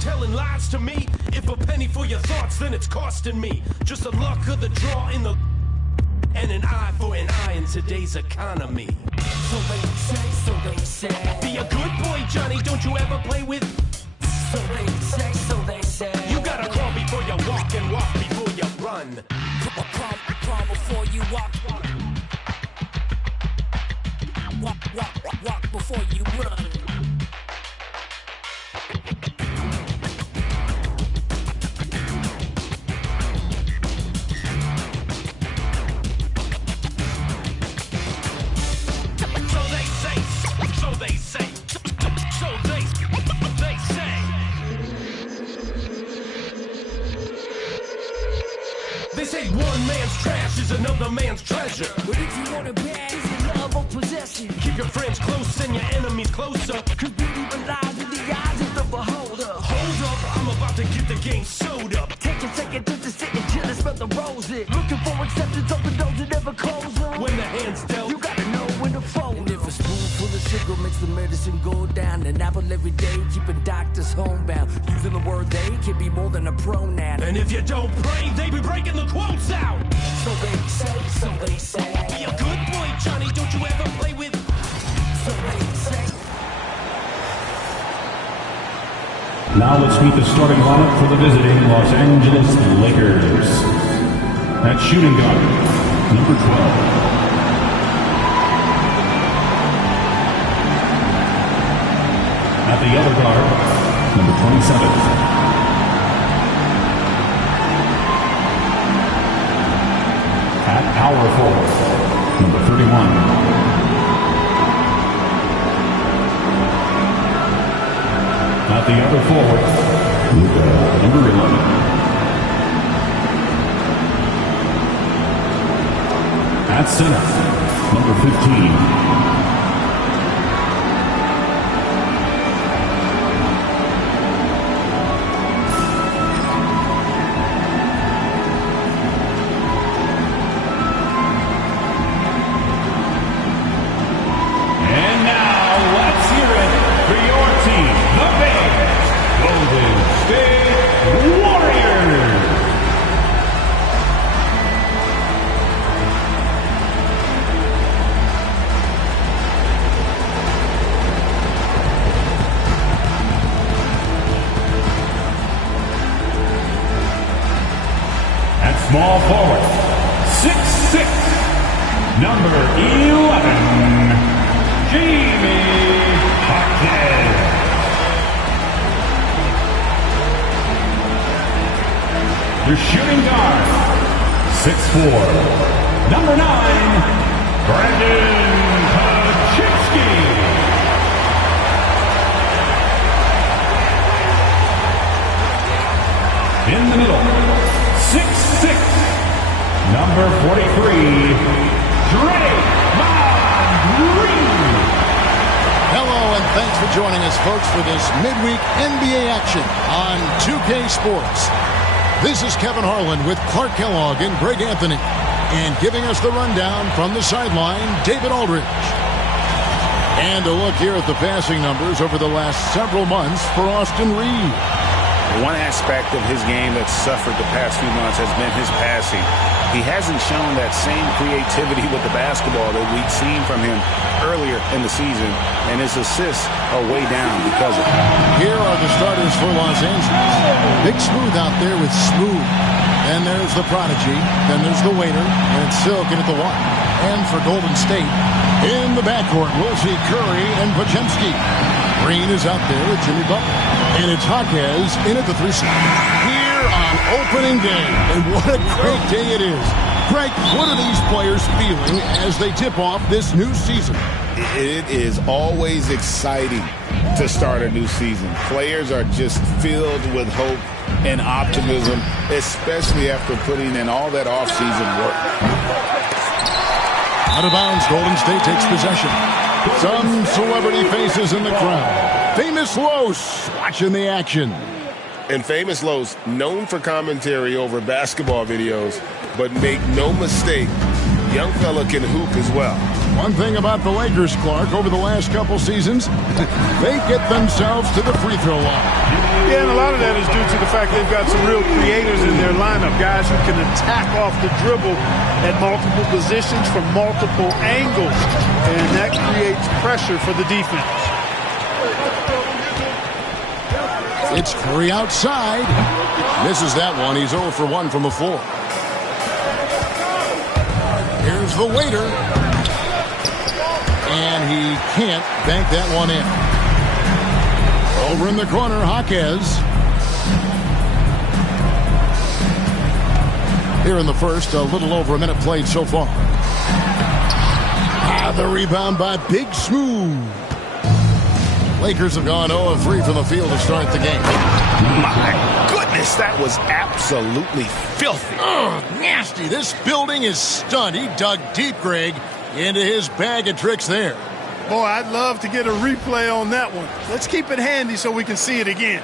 telling lies to me. If a penny for your thoughts, then it's costing me. Just the luck of the draw in the... And an eye for an eye in today's economy. So they say, so they say. Be a good boy, Johnny, don't you ever play with... So they say, so they say. You gotta crawl before you walk and walk before you run. Crawl before you walk. Walk before you run. They say one man's trash is another man's treasure. But if you want it bad, is it love or possession? Keep your friends close and your enemies closer. Cause beauty relies in the eyes of the beholder. Hold up, I'm about to get the game sewed up. Take a second just to sit and chill and smell the roses. Looking for acceptance, open doors that never close them. When the hand's dealt, you gotta know when to fold. And if a spoonful of sugar makes the medicine go down, an apple every day, keeping doctors homebound. Using the word they can be more than a pronoun. And if you don't pray, they be breaking the quotes out. So they say, so they say. Be a good boy, Johnny, don't you ever play with... So they say. Now let's meet the starting lineup for the visiting Los Angeles Lakers. At shooting guard, number 12. At the other guard, number 27. At power forward, number 31. At the other forward, Luka, number 11. At center, number 15. Small forward, 6'6", number 11, Jamie Jackson. Your shooting guard, 6'4", number 9, Brandon Kaczynski. In the middle, 6'6", number 43, Draymond Green. Hello and thanks for joining us, folks, for this midweek NBA action on 2K Sports. This is Kevin Harlan with Clark Kellogg and Greg Anthony. And giving us the rundown from the sideline, David Aldridge. And a look here at the passing numbers over the last several months for Austin Reeves. One aspect of his game that's suffered the past few months has been his passing. He hasn't shown that same creativity with the basketball that we'd seen from him earlier in the season, and his assists are way down because of it. Here are the starters for Los Angeles. Big Smooth out there with Smooth. Then there's the Prodigy. Then there's the Waiter. And it's Silk in at the one. And for Golden State, in the backcourt, we'll see Curry and Podziemski. Green is out there with Jimmy Butler. And it's Jaquez in at the 3 slot. Here on opening day. And what a great day it is. Greg, what are these players feeling as they tip off this new season? It is always exciting to start a new season. Players are just filled with hope and optimism, especially after putting in all that offseason work. Out of bounds, Golden State takes possession. Some celebrity faces in the crowd. Famous Los watching the action. And Famous Los, known for commentary over basketball videos, but make no mistake, young fella can hoop as well. One thing about the Lakers, Clark, over the last couple seasons, they get themselves to the free throw line. Yeah, and a lot of that is due to the fact they've got some real creators in their lineup, guys who can attack off the dribble at multiple positions from multiple angles, and that creates pressure for the defense. It's Curry outside. Misses that one. He's 0 for 1 from the floor. Here's the waiter. And he can't bank that one in. Over in the corner, Jaquez. Here in the first, a little over a minute played so far. The rebound by Big Smooth. Lakers have gone 0-3 from the field to start the game. My goodness, that was absolutely filthy. Nasty. This building is stunned. He dug deep, Greg, into his bag of tricks there. Boy, I'd love to get a replay on that one. Let's keep it handy so we can see it again.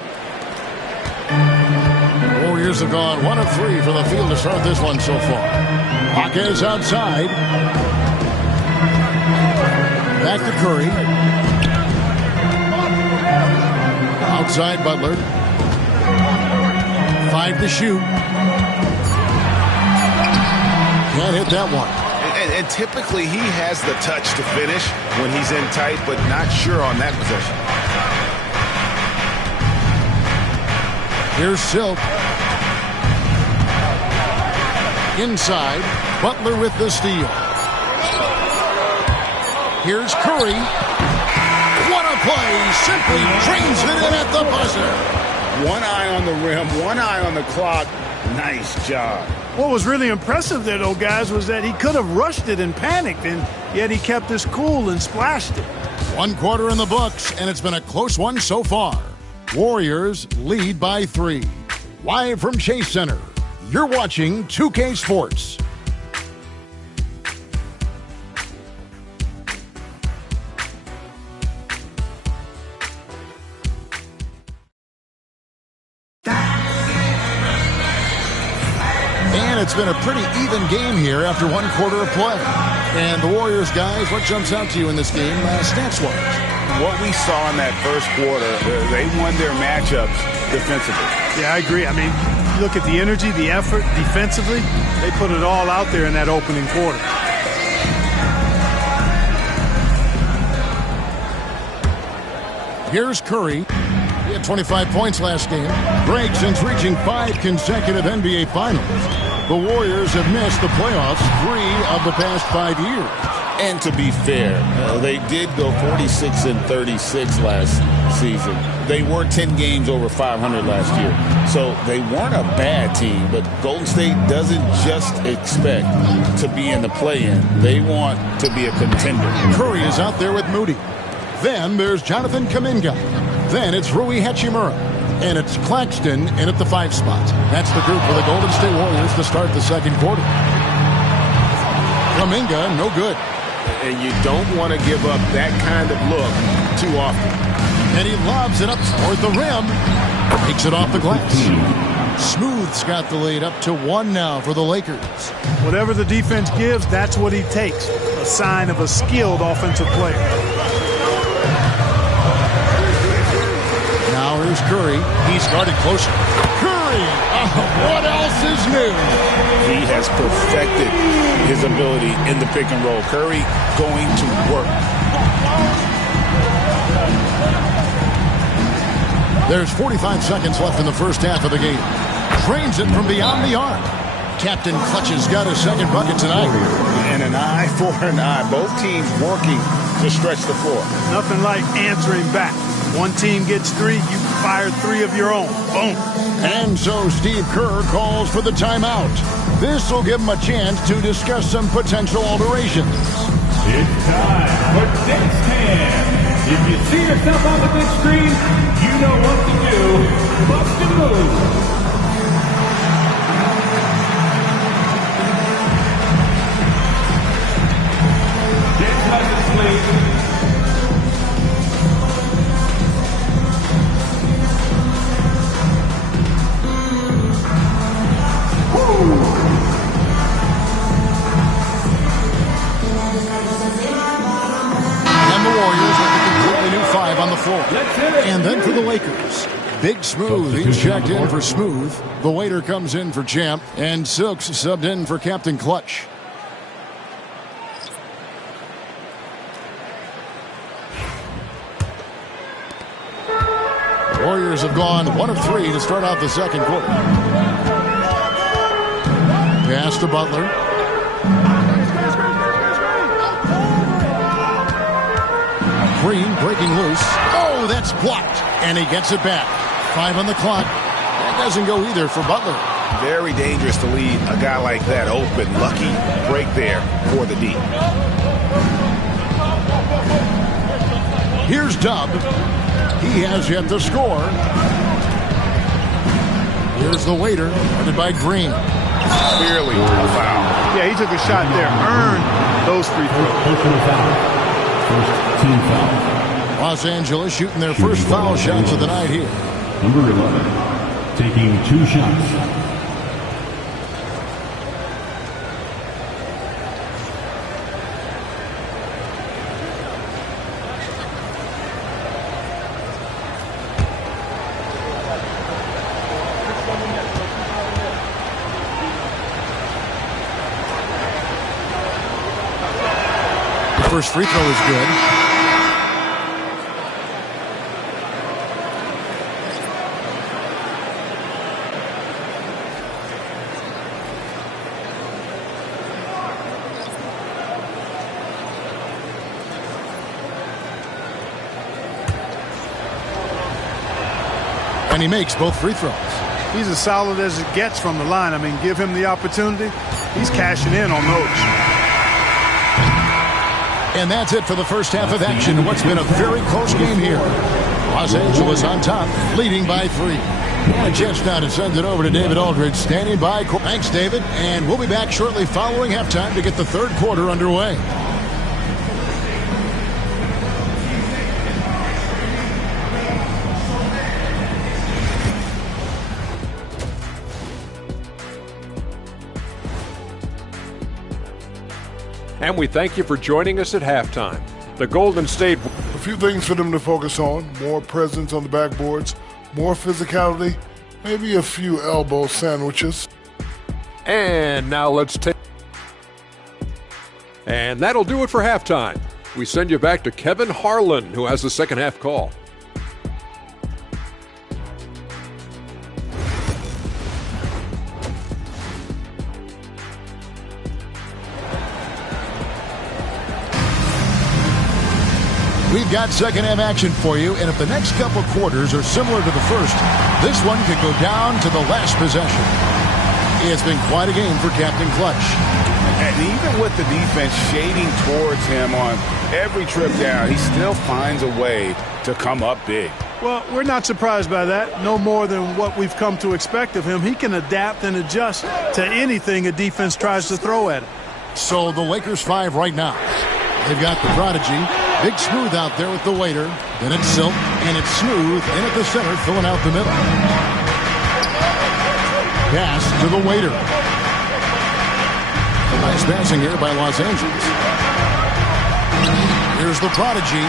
Warriors have gone 1-3 from the field to start this one so far. Jaquez outside. Back to Curry. Outside Butler. 5 to shoot. Can't hit that one. And typically he has the touch to finish when he's in tight, but not sure on that possession. Here's Silk. Inside. Butler with the steal. Here's Curry. What a play. Simply drains it in at the buzzer. One eye on the rim, one eye on the clock. Nice job. What was really impressive there, though, guys, was that he could have rushed it and panicked, and yet he kept his cool and splashed it. 1 quarter in the books, and it's been a close one so far. Warriors lead by 3. Live from Chase Center, you're watching 2K Sports. And it's been a pretty even game here after 1 quarter of play. And the Warriors, guys, what jumps out to you in this game stats-wise? What we saw in that first quarter, they won their matchups defensively. Yeah, I agree. I mean, look at the energy, the effort defensively. They put it all out there in that opening quarter. Here's Curry. He had 25 points last game. Greg, since reaching 5 consecutive NBA Finals, the Warriors have missed the playoffs 3 of the past 5 years. And to be fair, they did go 46-36 last season. They were 10 games over 500 last year. So they weren't a bad team, but Golden State doesn't just expect to be in the play-in. They want to be a contender. Curry is out there with Moody. Then there's Jonathan Kuminga. Then it's Rui Hachimura. And it's Claxton in at the 5 spot. That's the group for the Golden State Warriors to start the second quarter. Kuminga, no good. And you don't want to give up that kind of look too often. And he lobs it up toward the rim. Takes it off the glass. Smooth's got the lead up to 1 now for the Lakers. Whatever the defense gives, that's what he takes. A sign of a skilled offensive player. Now here's Curry. He's guarded closer. Curry! What else is new? He has perfected his ability in the pick and roll. Curry going to work. There's 45 seconds left in the first half of the game. Drains it from beyond the arc. Captain Clutch has got his second bucket tonight. And an eye for an eye. Both teams working to stretch the floor. Nothing like answering back. One team gets 3, you fire 3 of your own. Boom. And so Steve Kerr calls for the timeout. This will give him a chance to discuss some potential alterations. It's time for Dick's Hand. If you see yourself on the big screen, you know what to do. Bust and move. Get touches, please. the floor. And then for the Lakers, Big Smooth. He's checked in for Smooth. The waiter comes in for Champ. And Silks subbed in for Captain Clutch. The Warriors have gone 1 of 3 to start out the second quarter. Pass to Butler. Green breaking loose. Oh, that's blocked. And he gets it back. 5 on the clock. That doesn't go either for Butler. Very dangerous to leave a guy like that open. Lucky break there for the D. Here's Dub. He has yet to score. Here's the waiter, headed by Green. Clearly a foul. Yeah, he took a shot there. Earned those free throws. Personal foul. First team foul. Los Angeles shooting their first foul shots of the night here. Number 11, taking 2 shots. First free throw is good. And he makes both free throws. He's as solid as it gets from the line. I mean, give him the opportunity. He's cashing in on those. And that's it for the first half of action. What's been a very close game here. Los Angeles on top, leading by 3. And a chance now to send it over to David Aldridge, standing by. Thanks, David. And we'll be back shortly following halftime to get the third quarter underway. And we thank you for joining us at halftime. The Golden State... A few things for them to focus on. More presence on the backboards, more physicality, maybe a few elbow sandwiches. And now let's take... And that'll do it for halftime. We send you back to Kevin Harlan, who has the second half call. We've got second half action for you, and if the next couple quarters are similar to the first, this one could go down to the last possession. It's been quite a game for Captain Clutch. And even with the defense shading towards him on every trip down, he still finds a way to come up big. Well, we're not surprised by that. No more than what we've come to expect of him. He can adapt and adjust to anything a defense tries to throw at him. So the Lakers 5 right now. They've got the prodigy, Big Smooth out there with the waiter. Then it's Silk, and it's Smooth in at the center, filling out the middle. Pass to the waiter. Nice passing here by Los Angeles. Here's the prodigy.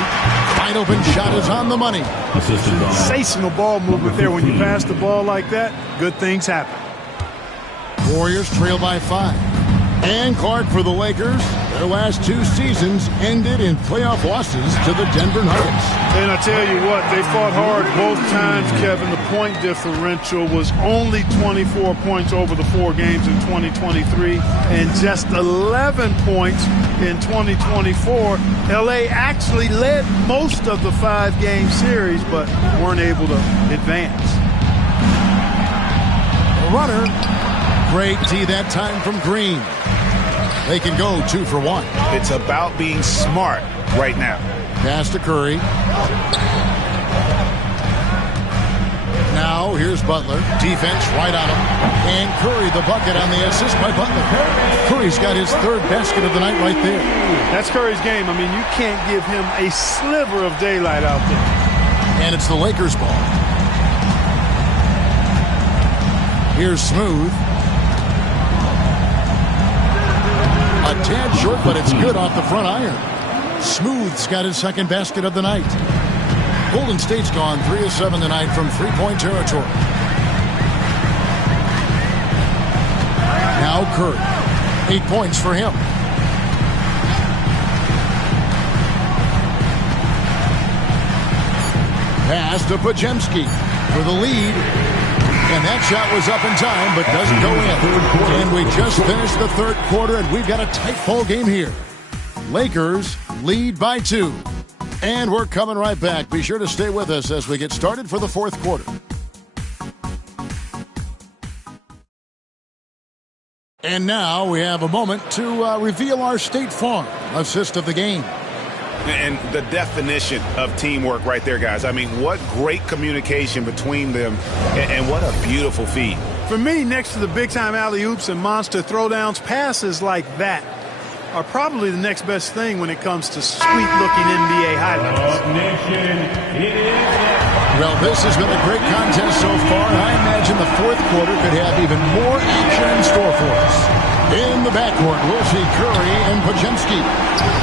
Wide open shot is on the money. Sensational ball movement there. When you pass the ball like that, good things happen. Warriors trail by 5. And Clark for the Lakers. Their last 2 seasons ended in playoff losses to the Denver Nuggets. And I tell you what, they fought hard both times, Kevin. The point differential was only 24 points over the 4 games in 2023 and just 11 points in 2024. LA actually led most of the 5-game series, but weren't able to advance. A runner. Great D that time from Green. They can go 2 for 1. It's about being smart right now. Pass to Curry. Now here's Butler. Defense right on him. And Curry the bucket on the assist by Butler. Curry's got his 3rd basket of the night right there. That's Curry's game. I mean, you can't give him a sliver of daylight out there. And it's the Lakers' ball. Here's Smooth. A tad short, but it's good off the front iron. Smooth's got his 2nd basket of the night. Golden State's gone 3 of 7 tonight from three-point territory. Now Curry. 8 points for him. Pass to Podziemski for the lead. And that shot was up in time, but doesn't go in. And we just finished the third quarter, and we've got a tight ball game here. Lakers lead by 2. And we're coming right back. Be sure to stay with us as we get started for the fourth quarter. And now we have a moment to reveal our State Farm assist of the game. And the definition of teamwork right there, guys. I mean, what great communication between them, and what a beautiful feed. For me, next to the big-time alley-oops and monster throwdowns, passes like that are probably the next best thing when it comes to sweet-looking NBA highlights. Well, this has been a great contest so far, and I imagine the fourth quarter could have even more action in store for us. In the backcourt, we'll see Curry and Podziemski.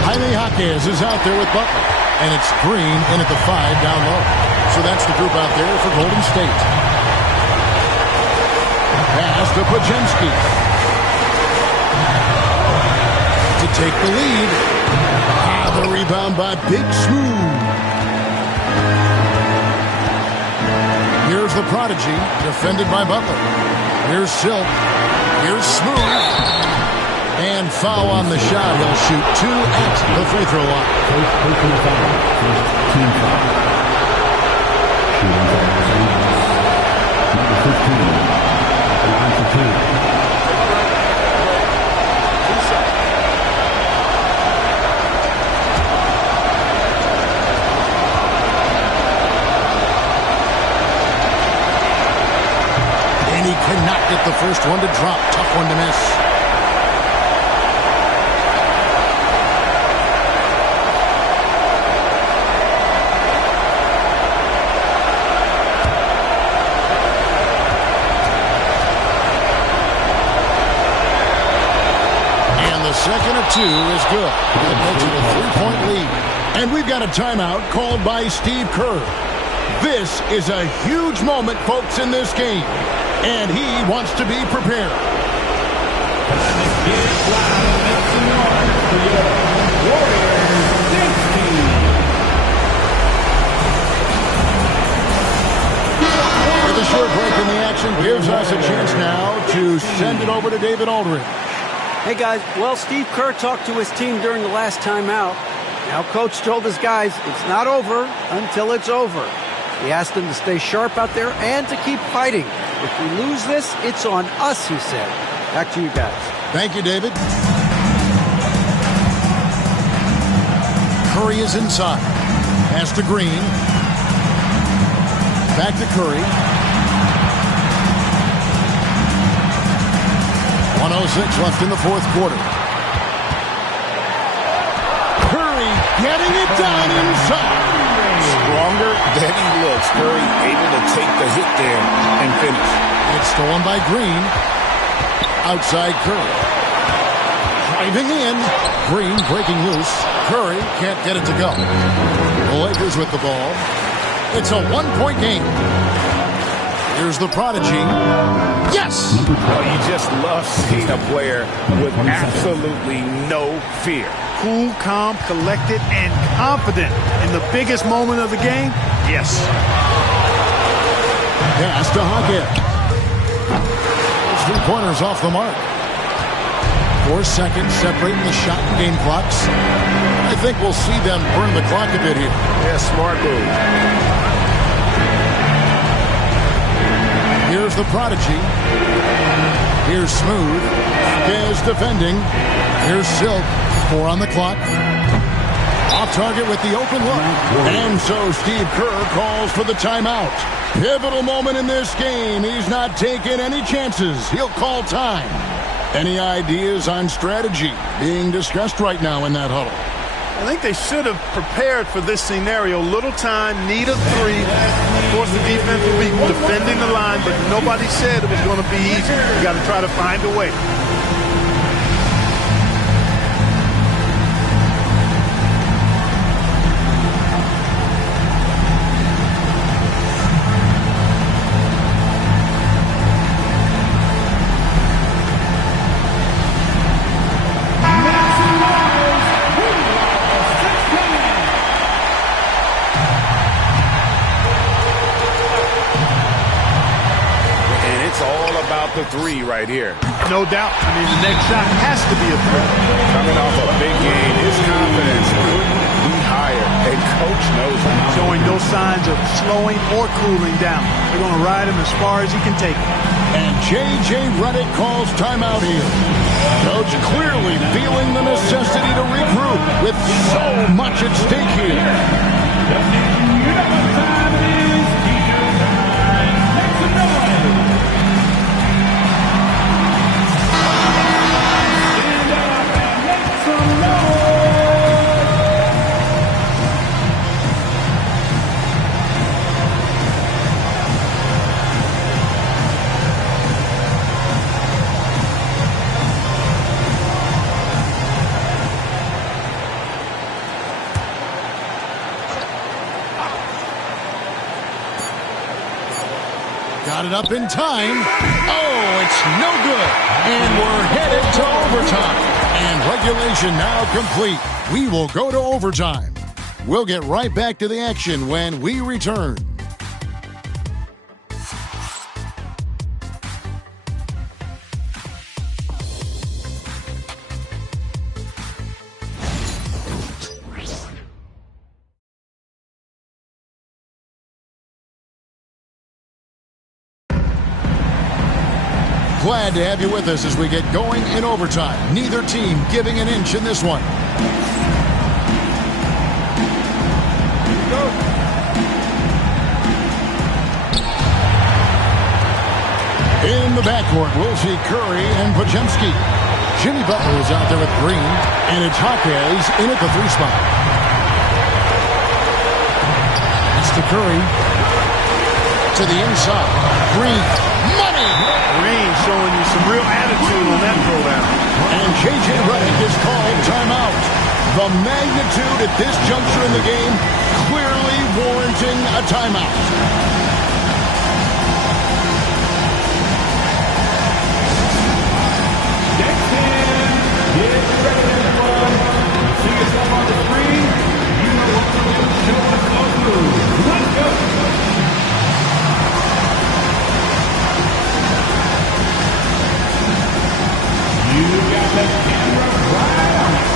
Jaime Jaquez is out there with Butler, and it's Green in at the 5 down low. So that's the group out there for Golden State. Pass to Podziemski to take the lead. The rebound by Big Smooth. Here's the prodigy, defended by Butler. Here's Silk. Here's Smooth. And foul on the shot. He'll shoot 2 at the free throw line. Team foul. Shooting foul. Number 15. Line for 2. And he cannot get the first one to drop. Tough one to miss. Second of 2 is good. That makes it a 3-point lead. And we've got a timeout called by Steve Kerr. This is a huge moment, folks, in this game. And he wants to be prepared. With a short break in the action, gives us a chance now to send it over to David Aldridge. Hey, guys, well, Steve Kerr talked to his team during the last timeout. Now, Coach told his guys it's not over until it's over. He asked them to stay sharp out there and to keep fighting. If we lose this, it's on us, he said. Back to you guys. Thank you, David. Curry is inside. Pass to Green. Back to Curry. 1:06 left in the fourth quarter. Curry getting it down inside. Stronger than he looks. Curry able to take the hit there and finish. It's stolen by Green. Outside Curry. Driving in. Green breaking loose. Curry can't get it to go. The Lakers with the ball. It's a 1-point game. Here's the prodigy. Yes! Well, you just love seeing a player with absolutely no fear. Cool, calm, collected, and confident in the biggest moment of the game. Yes. Pass to Jaquez. 3-pointers off the mark. 4 seconds separating the shot and game clocks. I think we'll see them burn the clock a bit here. Yeah, smart move. Here's the prodigy. Here's Smooth. Jaquez defending. Here's Silk. 4 on the clock. Off target with the open look. And so Steve Kerr calls for the timeout. Pivotal moment in this game. He's not taking any chances. He'll call time. Any ideas on strategy being discussed right now in that huddle? I think they should have prepared for this scenario. Little time, need a 3. Of course, the defense will be defending the line, but nobody said it was going to be easy. You got to try to find a way. about the three right here. No doubt. I mean, the next shot has to be a three. Coming off a big game, his confidence couldn't be higher, and Coach knows it. Showing no signs of slowing or cooling down. They're going to ride him as far as he can take him. And J.J. Redick calls timeout here. Coach clearly feeling the necessity to regroup with so much at stake here. Got it up in time. Oh, it's no good. And we're headed to overtime. And regulation now complete. We will go to overtime. We'll get right back to the action when we return. Glad to have you with us as we get going in overtime. Neither team giving an inch in this one. In the backcourt, we'll see Curry and Podziemski. Jimmy Butler is out there with Green, and it's Jaquez in at the three spot. It's to Curry. To the inside. Green. Money! Green showing you some real attitude on that throwdown. And J.J. Redick is called timeout. The magnitude at this juncture in the game clearly warranting a timeout. Next in, get ready everyone. You see yourself on the screen. You know what to do. Show us those moves. Let's go. You got the camera right on it.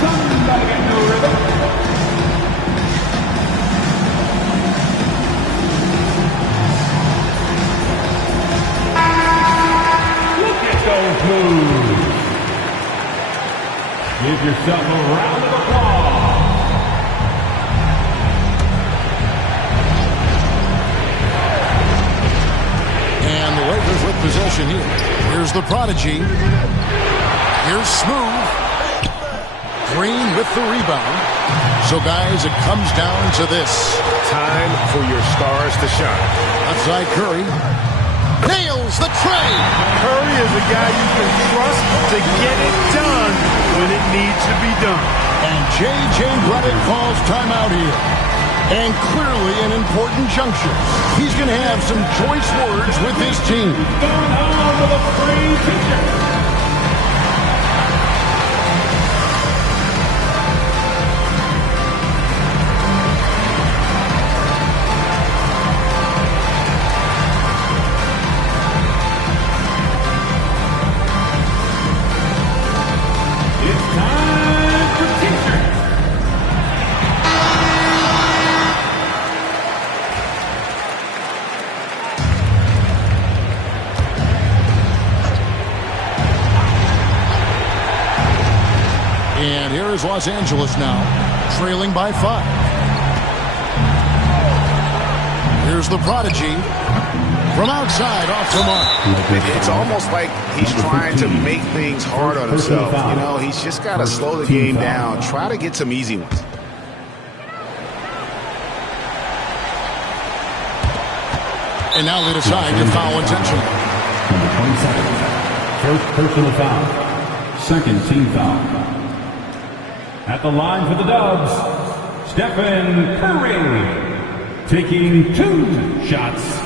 Somebody get no rhythm. Look at those moves. Give yourself a round of applause. And the Lakers with possession here. Here's the prodigy. Here's Smooth. Green with the rebound. So, guys, it comes down to this. Time for your stars to shine. Outside Curry. Nails the tray. Curry is a guy you can trust to get it done when it needs to be done. And J.J. Redick calls timeout here. And clearly an important juncture. He's going to have some choice words with his team. Going on with a free pitcher. It's time for teachers. And here is Los Angeles now, trailing by 5. Here's the prodigy. From outside, off to Mark. It's almost like he's trying to make things hard on himself. You know, he's just got to slow the game down. Try to get some easy ones. And now they decide to foul intentionally. Number 27. First personal foul. Second team foul. At the line for the Dubs, Stephen Curry, taking 2 shots.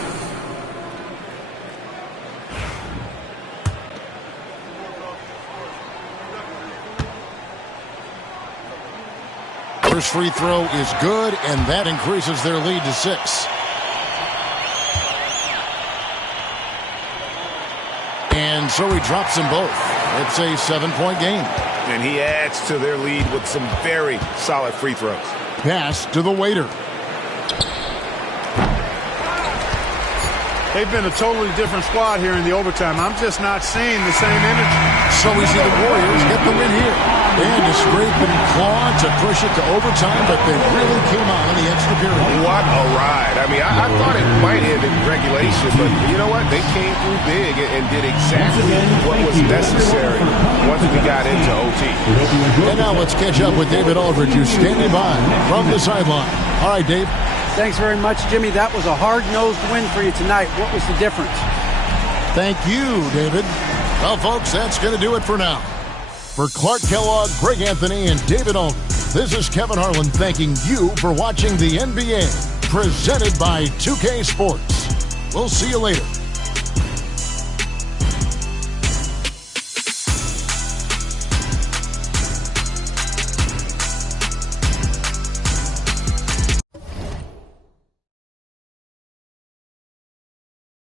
First free throw is good, and that increases their lead to 6. And so he drops them both. It's a 7-point game. And he adds to their lead with some very solid free throws. Pass to the waiter. They've been a totally different squad here in the overtime. I'm just not seeing the same energy. So we see the Warriors get the win here. And to scrape and claw to push it to overtime, but they really came out in the extra period. What a ride. I mean, I thought it might end in regulation, but you know what? They came through big and did exactly what was necessary once we got into OT. And now let's catch up with David Aldridge, who's standing by from the sideline. All right, Dave. Thanks very much, Jimmy. That was a hard-nosed win for you tonight. What was the difference? Thank you, David. Well, folks, that's going to do it for now. For Clark Kellogg, Greg Anthony, and David Aldridge, this is Kevin Harlan thanking you for watching the NBA, presented by 2K Sports. We'll see you later.